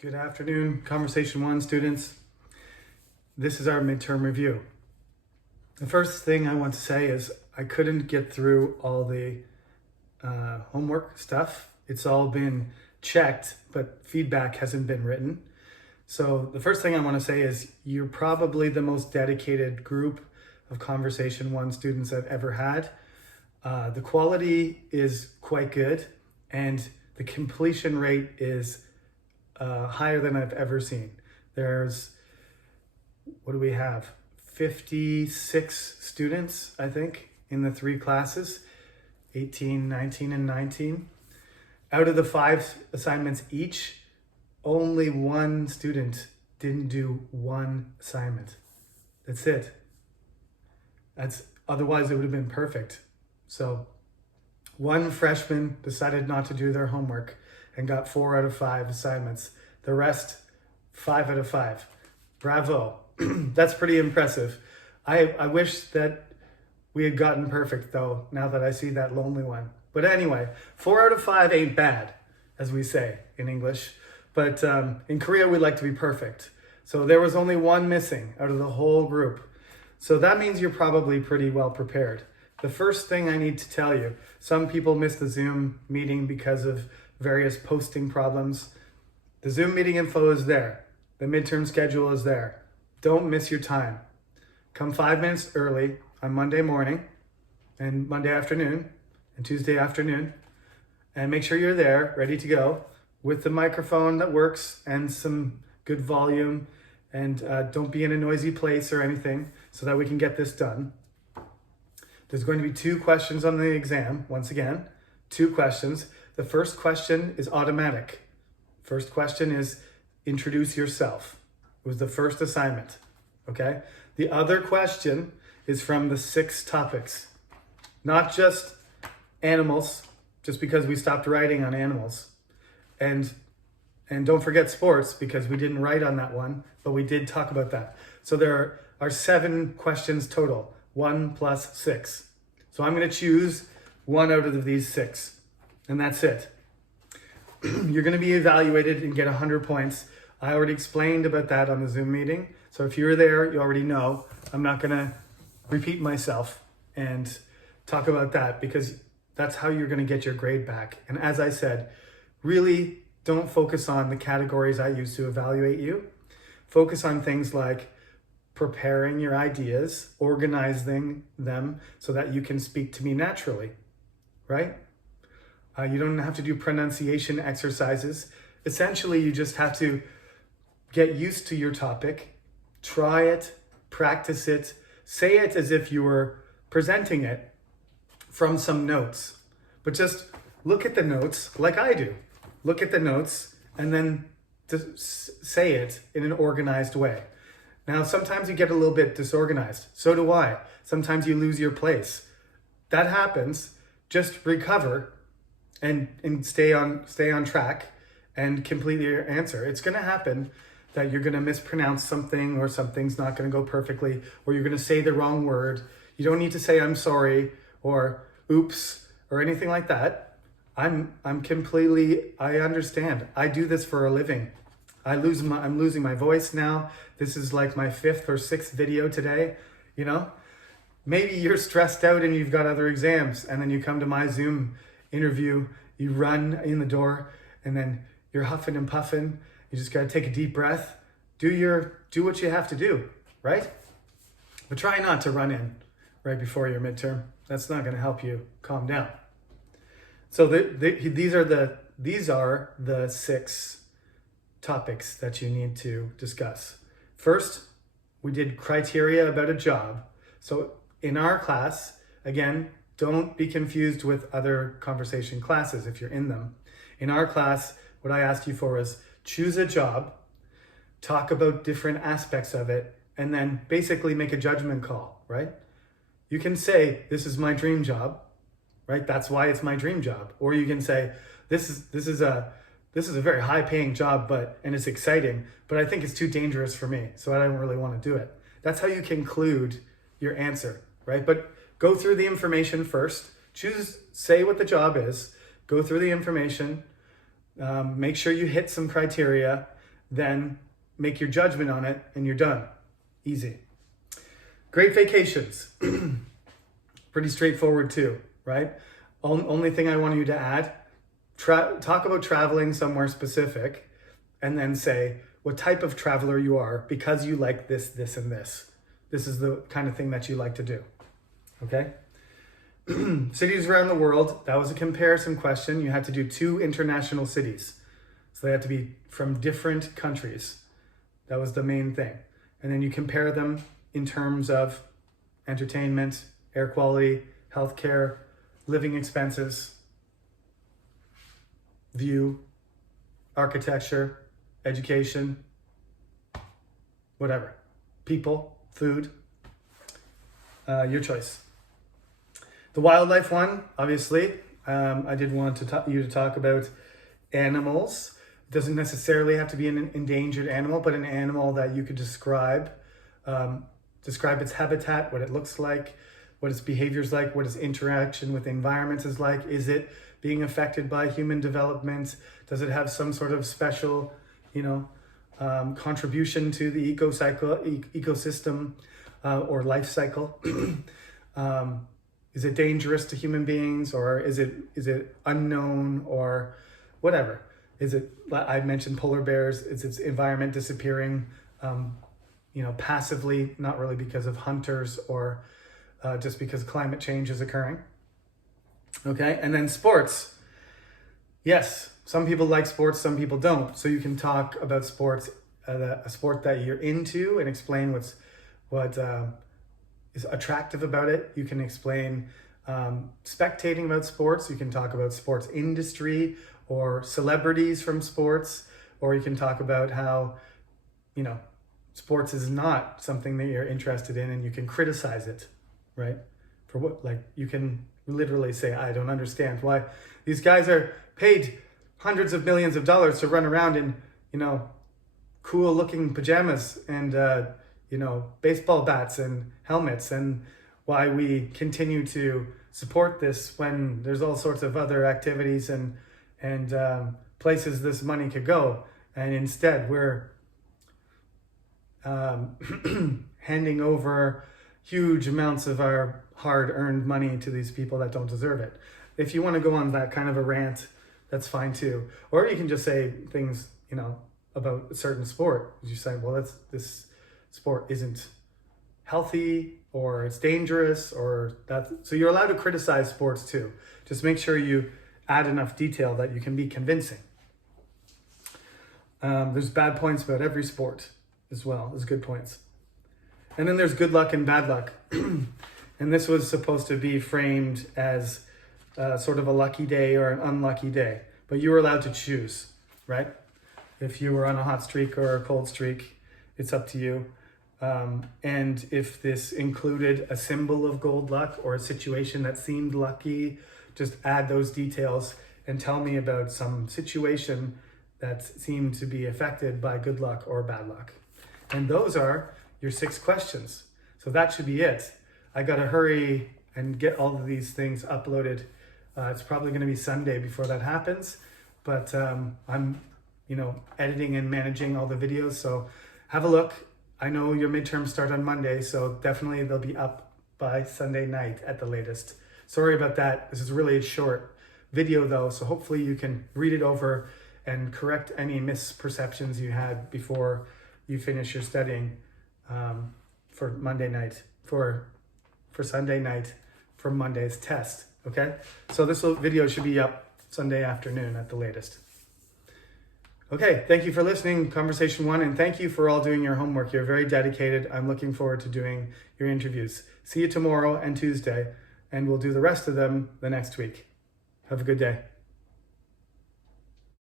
Good afternoon, Conversation 1 students. This is our midterm review. The first thing I want to say is I couldn't get through all the homework stuff. It's all been checked, but feedback hasn't been written. So the first thing I want to say is you're probably the most dedicated group of Conversation 1 students I've ever had. The quality is quite good, and the completion rate is higher than I've ever seen. There's, what do we have? 56 students, I think, in the three classes, 18, 19, and 19. Out of the 5 assignments each, only one student didn't do one assignment. That's it. Otherwise it would have been perfect. So one freshman decided not to do their homework and got 4 out of 5 assignments. The rest, 5 out of 5. Bravo. That's pretty impressive. I wish that we had gotten perfect though, now that I see that lonely one. But anyway, 4 out of 5 ain't bad, as we say in English. But in Korea, we like to be perfect. So there was only one missing out of the whole group. So that means you're probably pretty well prepared. The first thing I need to tell you, some people missed the Zoom meeting because of various posting problems. The Zoom meeting info is there. The midterm schedule is there. Don't miss your time. Come 5 minutes early on Monday morning and Monday afternoon and Tuesday afternoon, and make sure you're there, ready to go, with the microphone that works and some good volume, and don't be in a noisy place or anything so that we can get this done. There's going to be 2 questions on the exam, once again, 2 questions. The first question is automatic. First question is introduce yourself. It was the first assignment, okay? The other question is from the 6 topics, not just animals, just because we stopped writing on animals. And don't forget sports, because we didn't write on that one, but we did talk about that. So there are 7 questions total, 1 plus 6. So I'm going to choose 1 out of these 6. And that's it. You're going to be evaluated and get 100 points. I already explained about that on the Zoom meeting. So if you're there, you already know. I'm not going to repeat myself and talk about that, because that's how you're going to get your grade back. And as I said, really don't focus on the categories I use to evaluate you. Focus on things like preparing your ideas, organizing them so that you can speak to me naturally, right? You don't have to do pronunciation exercises. Essentially, you just have to get used to your topic, try it, practice it, say it as if you were presenting it from some notes. But just look at the notes like I do. Look at the notes and then just say it in an organized way. Now, sometimes you get a little bit disorganized. So do I. Sometimes you lose your place. That happens. Just recover and stay on track and complete your answer. It's going to happen that you're going to mispronounce something, or something's not going to go perfectly, or you're going to say the wrong word. You don't need to say I'm sorry or oops or anything like that. I understand. I do this for a living. I'm losing my voice now. This is like my 5th or 6th video today, you know? Maybe you're stressed out and you've got other exams, and then you come to my Zoom interview, you run in the door, and then you're huffing and puffing. You just got to take a deep breath. Do what you have to do, right? But try not to run in right before your midterm. That's not going to help you calm down. So these are the 6 topics that you need to discuss. First, we did criteria about a job. So in our class, again, don't be confused with other conversation classes if you're in them. In our class, what I asked you for was choose a job, talk about different aspects of it, and then basically make a judgment call, right? You can say, this is my dream job, right? That's why it's my dream job. Or you can say, this is a very high paying job, and it's exciting, but I think it's too dangerous for me, so I don't really want to do it. That's how you conclude your answer, right? But go through the information first. Say what the job is. Go through the information. Make sure you hit some criteria, then make your judgment on it, and you're done. Easy. Great vacations. Pretty straightforward too, right? Only thing I want you to add, talk about traveling somewhere specific, and then say what type of traveler you are because you like this, this, and this. This is the kind of thing that you like to do, okay? Cities around the world, that was a comparison question. You had to do 2 international cities. So they had to be from different countries. That was the main thing. And then you compare them in terms of entertainment, air quality, healthcare, living expenses, view, architecture, education, whatever. People, food, your choice. The wildlife one, obviously, I did want you to talk about animals. It doesn't necessarily have to be an endangered animal, but an animal that you could describe its habitat, what it looks like, what its behavior is like, what its interaction with environments is like. Is it being affected by human development? Does it have some sort of special, contribution to the ecosystem or life cycle? Is it dangerous to human beings, or is it unknown, or whatever? I mentioned polar bears. Is its environment disappearing, passively, not really because of hunters or just because climate change is occurring? Okay, and then sports. Yes, some people like sports, some people don't. So you can talk about sports, a sport that you're into, and explain what is attractive about it. You can explain spectating about sports. You can talk about sports industry or celebrities from sports, or you can talk about how, sports is not something that you're interested in, and you can criticize it, right? For what, you can literally say, I don't understand why these guys are paid hundreds of millions of dollars to run around in, cool looking pajamas and, baseball bats and helmets, and why we continue to support this when there's all sorts of other activities and places this money could go. And instead we're handing over huge amounts of our hard-earned money to these people that don't deserve it. If you want to go on that kind of a rant, that's fine too. Or you can just say things, about a certain sport. You say, well, this sport isn't healthy, or it's dangerous, or that. So you're allowed to criticize sports too. Just make sure you add enough detail that you can be convincing. There's bad points about every sport as well. There's good points. And then there's good luck and bad luck. And this was supposed to be framed as sort of a lucky day or an unlucky day. But you were allowed to choose, right? If you were on a hot streak or a cold streak, it's up to you. And if this included a symbol of gold luck or a situation that seemed lucky, just add those details and tell me about some situation that seemed to be affected by good luck or bad luck. And those are your 6 questions. So that should be it. I gotta hurry and get all of these things uploaded. It's probably gonna be Sunday before that happens, but I'm editing and managing all the videos. So have a look. I know your midterms start on Monday, so definitely they'll be up by Sunday night at the latest. Sorry about that. This is really a short video though, so hopefully you can read it over and correct any misperceptions you had before you finish your studying for Monday night, for Sunday night, for Monday's test, okay? So this video should be up Sunday afternoon at the latest. Okay, thank you for listening, Conversation 1, and thank you for all doing your homework. You're very dedicated. I'm looking forward to doing your interviews. See you tomorrow and Tuesday, and we'll do the rest of them the next week. Have a good day.